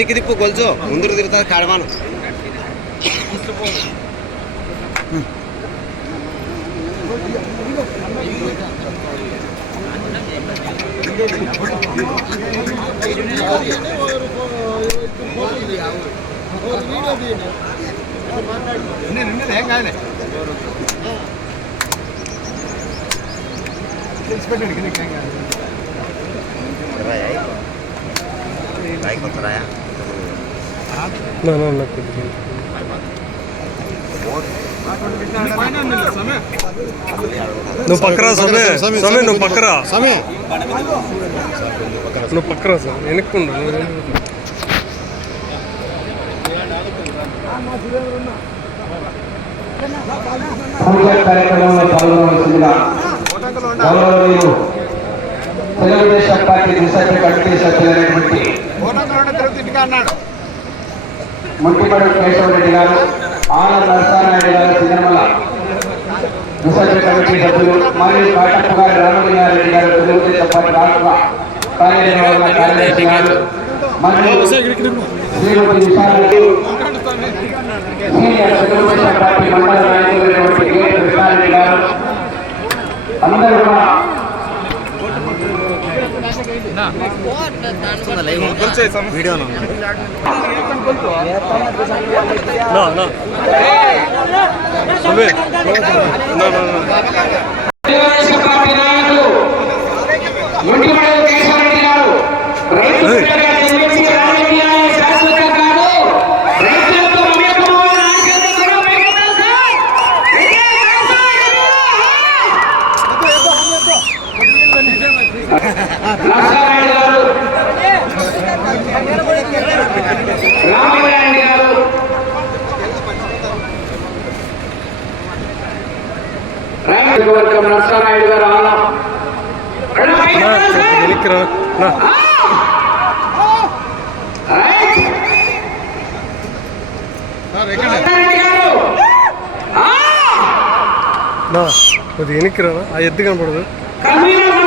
ఎనికి తిప్పు గొలుసు. ముందుకు తిరుగుతుంది కడమాను ఏం కాదులే రాయా? నా నా నాకు కొద్దిగా. నువ్వు పక్కరా సమయ సమయ నువ్వు పక్కరా. సమయ నువ్వు పక్కరా సార్ వెనక్కుండు పూజ కార్యక్రమంలో పాల్గొనవలసిందిగా గౌరవనీయులు తెలుగుదేశం పార్టీ దిశకి కమిటీ సభ్యులైనటువంటి అన్నాడు కేశవరెడ్డి గారు ఆన నరసానాయుడు గారు సినిమల దిశకి కమిటీ సభ్యులు మరియు కాటప్ప గారు రామలింగారెడ్డి గారు తెలుగుదేశం పార్టీ రాష్ట్ర కార్యనిర్వహణ కార్యదర్శి గారు మరియు శ్రీమతి సీనియర్ తెలుగుదేశం పార్టీ మండల నాయకులైనటువంటి గారు. అందరూ కూడా వీడియో నా నా సమయ నా నా నా తెలుగుదేశం పార్టీ నాయకులు ముట్టిమడు కేశవరెడ్డి గారు రైతు ఏయ్. బిడ్డగా జన్మించి రాజకీయాలు శాశ్వతం కాదు రైతులతో మమేకమవ్వాలని ఆశీర్వదించడం ప్రయత్నిద్దాం సార్. ఇదే నరసారాయుడు గారు రామయ్యారెడ్డి గారు వర్గం నరసారాయుడు గారు ఆలా నా వెనక్కి రా నా నా కొద్దిగా వెనక్కి ఆ ఎద్దు కనపడదు. Convener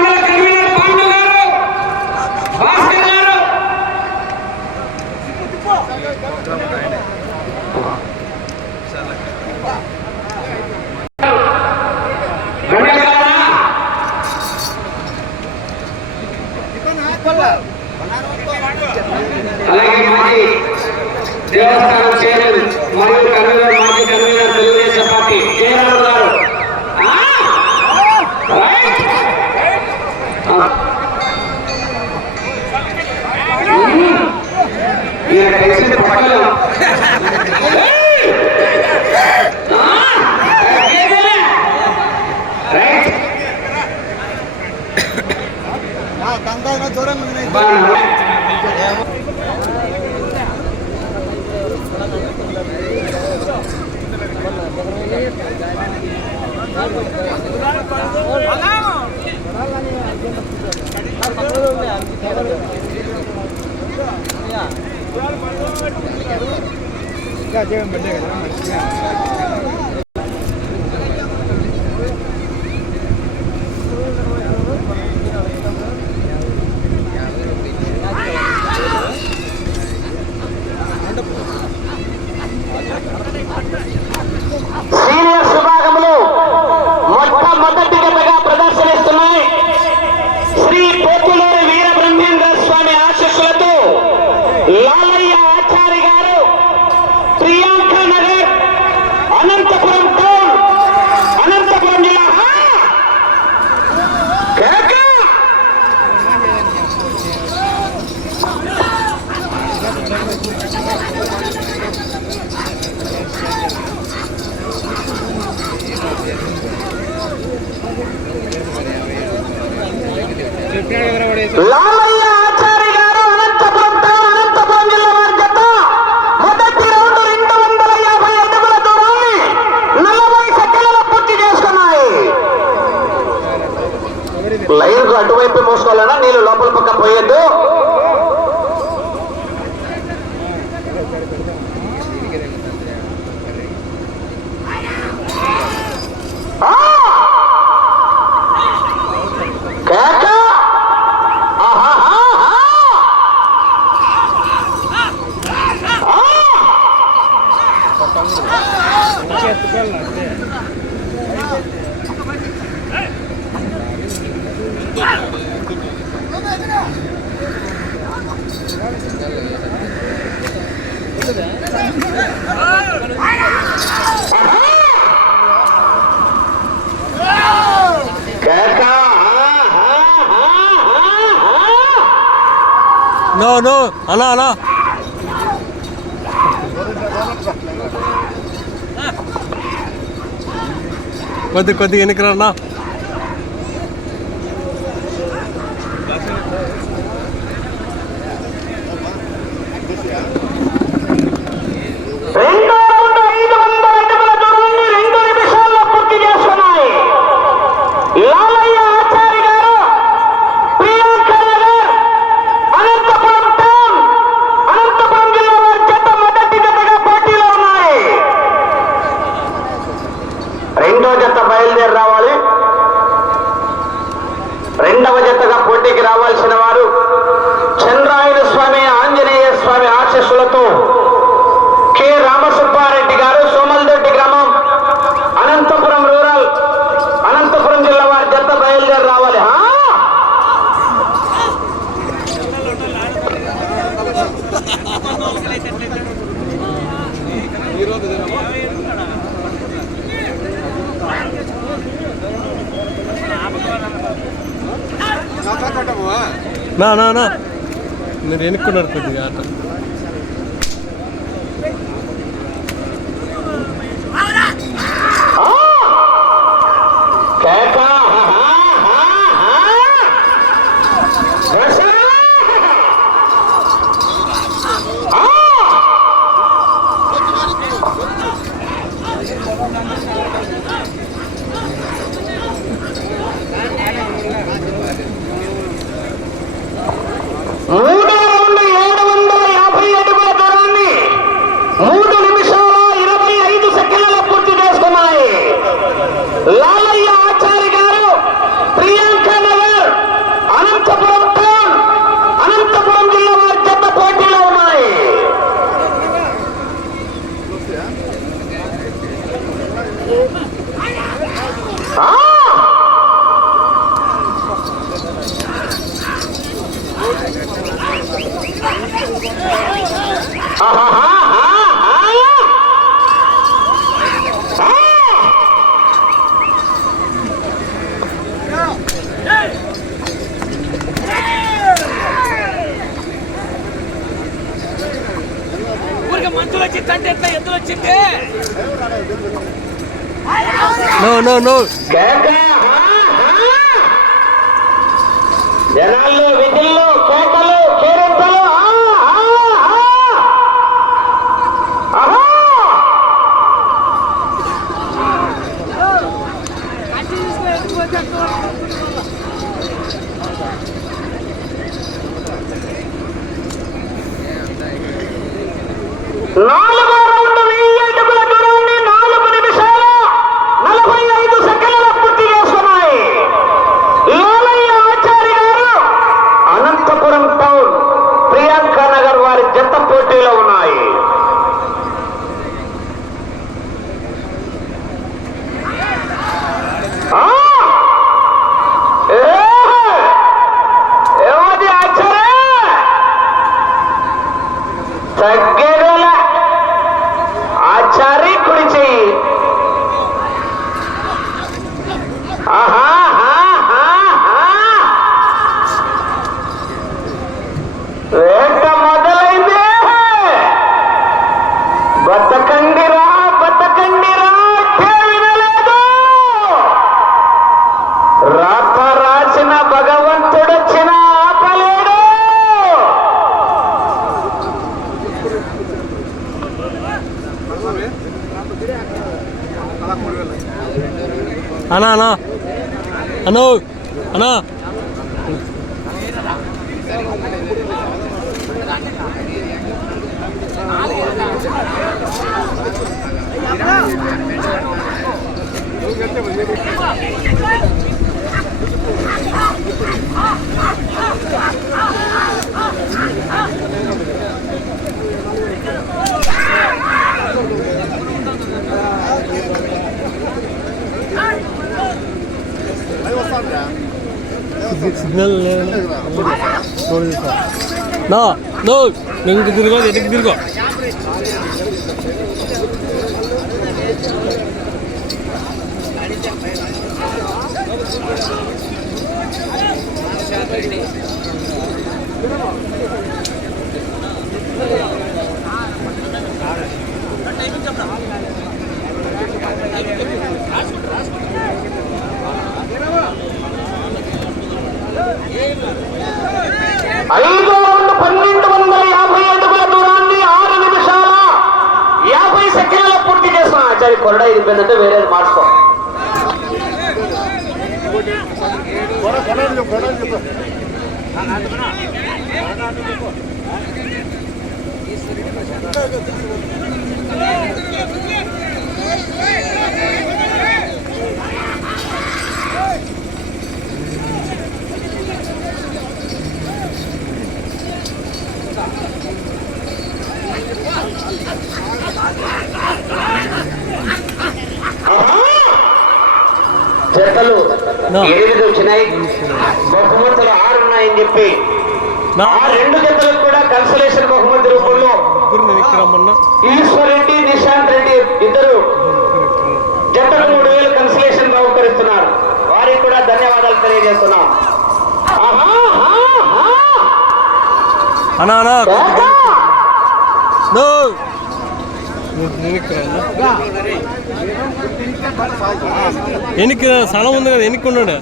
这个买这个这个买十 Lalaiah No, no, Allah, Allah. கொத்து கொத்து எனக்குறான்னா నా నా నా. మీరు ఎన్నుకున్నారు కొద్దిగా ఆట. జనాల్లో విధుల్లో Thank you. అను అనా Thank you. సిగ్నల్ నా నో నువ్వు ఇంక తిరుగో. ఎటుకు తిరుగో ಕೊರಡ ಇದು ಬಂದಂತೆ ಬೇರೆ ಮಾಡಿಸ್ಕೊ Come on! జతలు ఎనిమిది వచ్చినాయి. బహుమతులు ఆరు ఉన్నాయని చెప్పి నా. ఆ రెండు జతలకు కూడా కన్సలేషన్ బహుమతి రూపంలో ఈశ్వర్ రెడ్డి నిశాంత్ రెడ్డి ఇద్దరు జతకు మూడు వేలు కన్సలేషన్ బహుకరిస్తున్నారు. వారికి కూడా ధన్యవాదాలు తెలియజేస్తున్నాం. ఆహా, ఆహా, అన్నా అన్నా ఆహా. నో నేను ఇక్కడ ఎనికి స్థలం ఉంది కదా ఎనికి ఉన్నాడు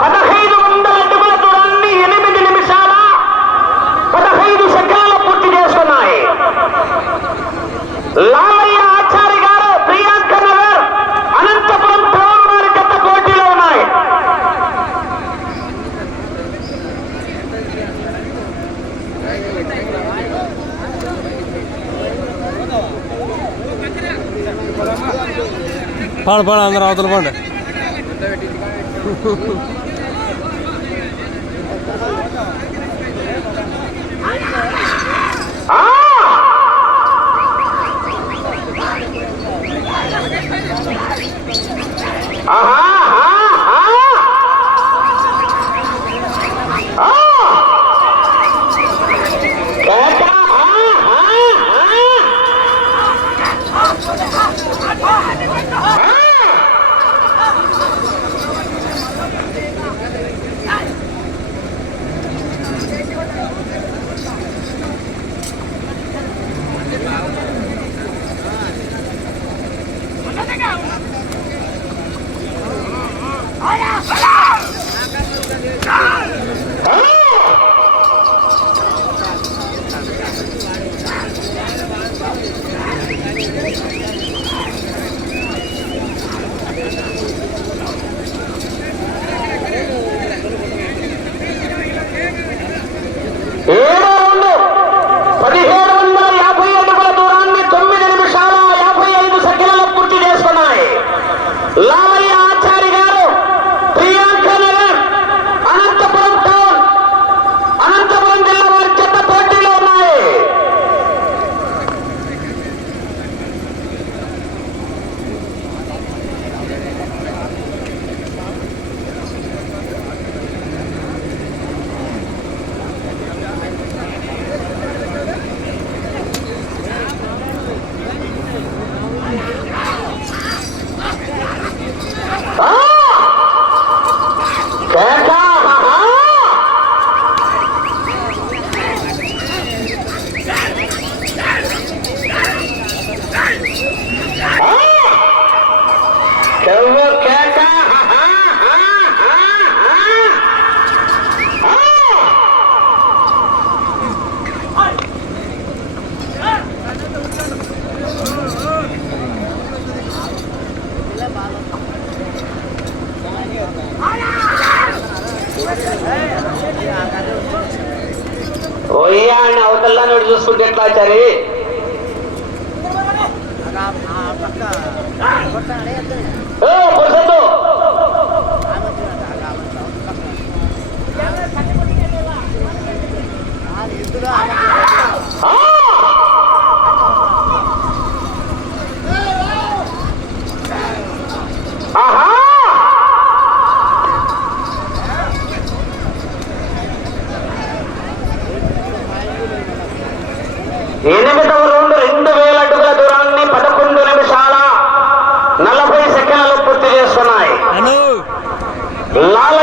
పదహైదు వందల అడుగుల దూరాన్ని ఎనిమిది నిమిషాల పదహైదు సెకండ్లు పూర్తి చేస్తున్నాయి. లా ఆచారి గారు ప్రియాంక నగర్ అనంతపురం టౌన్ వారి గత పోటీలో ఉన్నాయి పాడు పాడు అందరు అవతల పండు Ah! ಕಾಟಾಚಾರಿ ఎనిమిదవ రౌండ్ రెండు వేల అడుగుల దూరాన్ని పదకొండు నిమిషాల నలభై సెకండ్లు పూర్తి చేస్తున్నాయి. లాల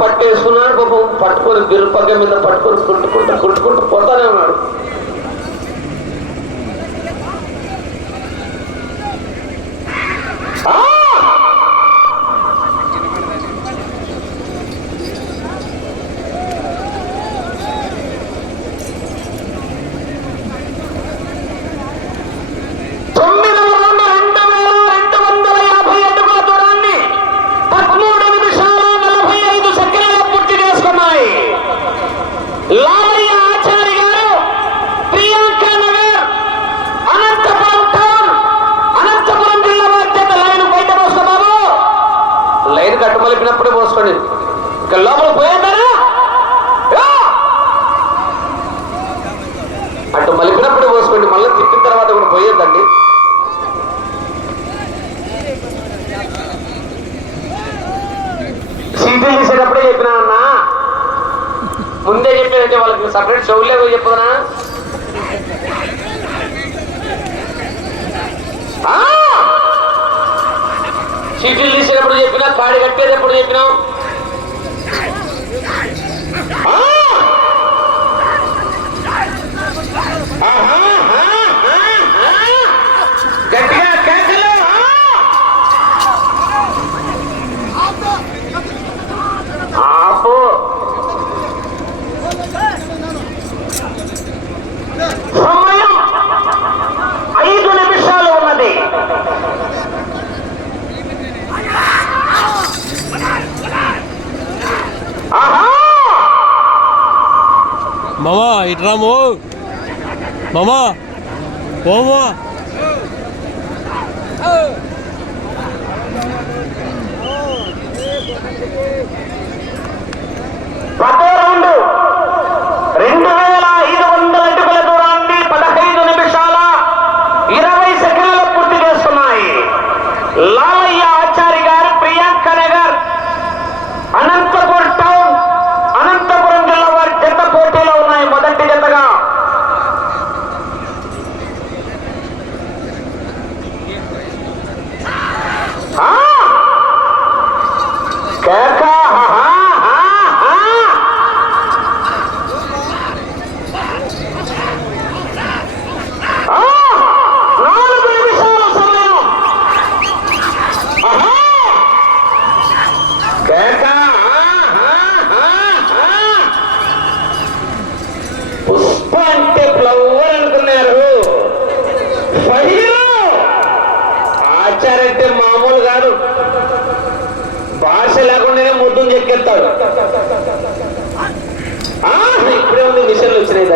పట్టేసుకున్నాడు పాపం పట్టుకొని బిరుపగ్గ మీద పట్టుకొని కుట్టుకుంటూ కుట్టుకుంటూ పోతానే ఉన్నాడు. పడింది ఇక లోపల పోయిందా అటు మలిపినప్పుడు పోసుకోండి మళ్ళీ తిప్పిన తర్వాత కూడా పోయేద్దండి. సీటీ తీసేటప్పుడే చెప్పినా అన్న? ముందే చెప్పానంటే వాళ్ళకి సపరేట్ షోలే పోయి చెప్పనా సీట్లు తీసేటప్పుడు చెప్పినా కాడి కట్టేటప్పుడు చెప్పినాం. Mama. Mama. Mama.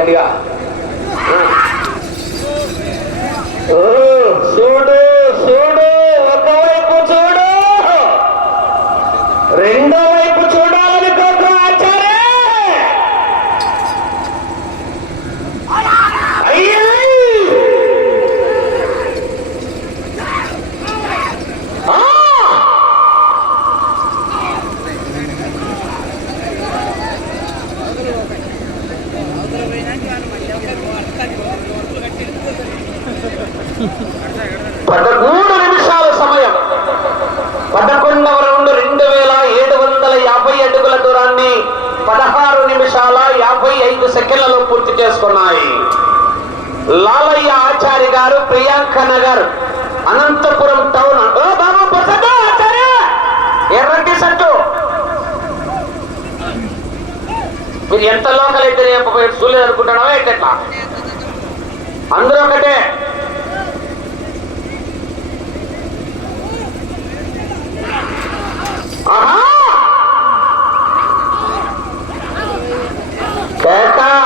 గట్టిగా చూడు చూడు. ఐదు సెకండ్లలో పూర్తి చేసుకున్నాయి. లాలయ్య ఆచారి గారు ప్రియాంక నగర్ అనంతపురం టౌన్. ఓ బాబు బసగా ఆచార్య ఎర్రటి సట్టు మీరు ఎంత లోకల్ అయితే చూలేదు చూడలేదు అనుకుంటున్నావా ఎట్లా అందరూ ఒకటే. ఆహా! একা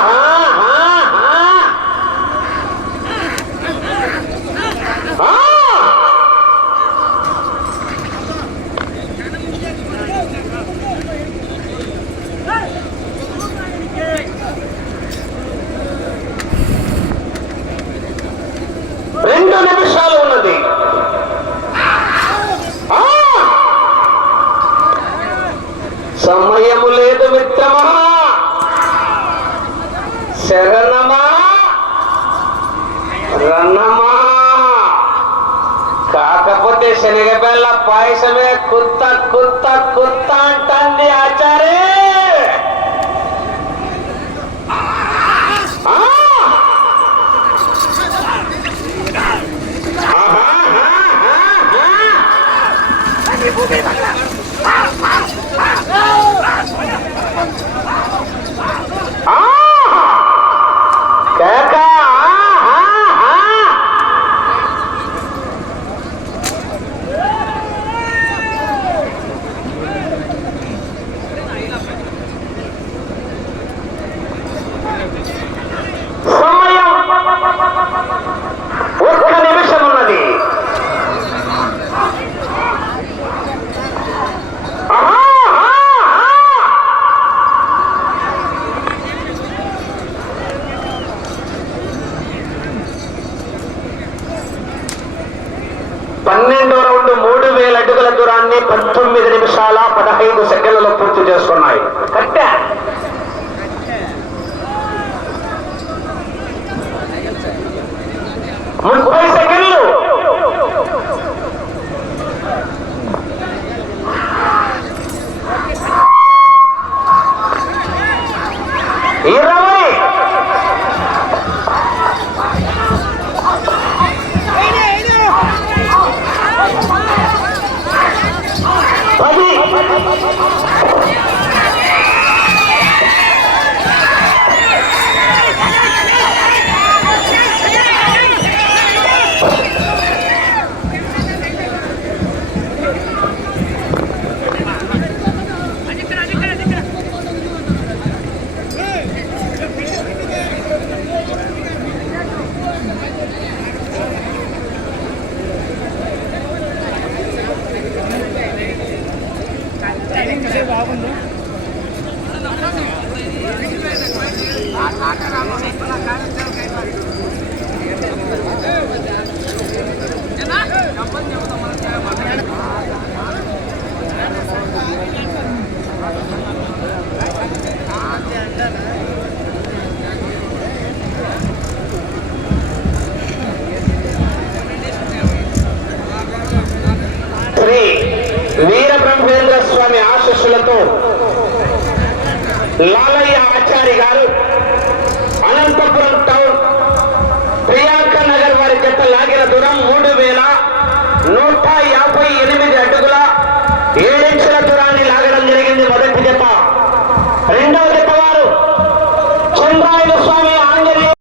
పాయసమే కుత్త కుత్త కుత్త అంటుంది ఆచారే. ¡Tierra!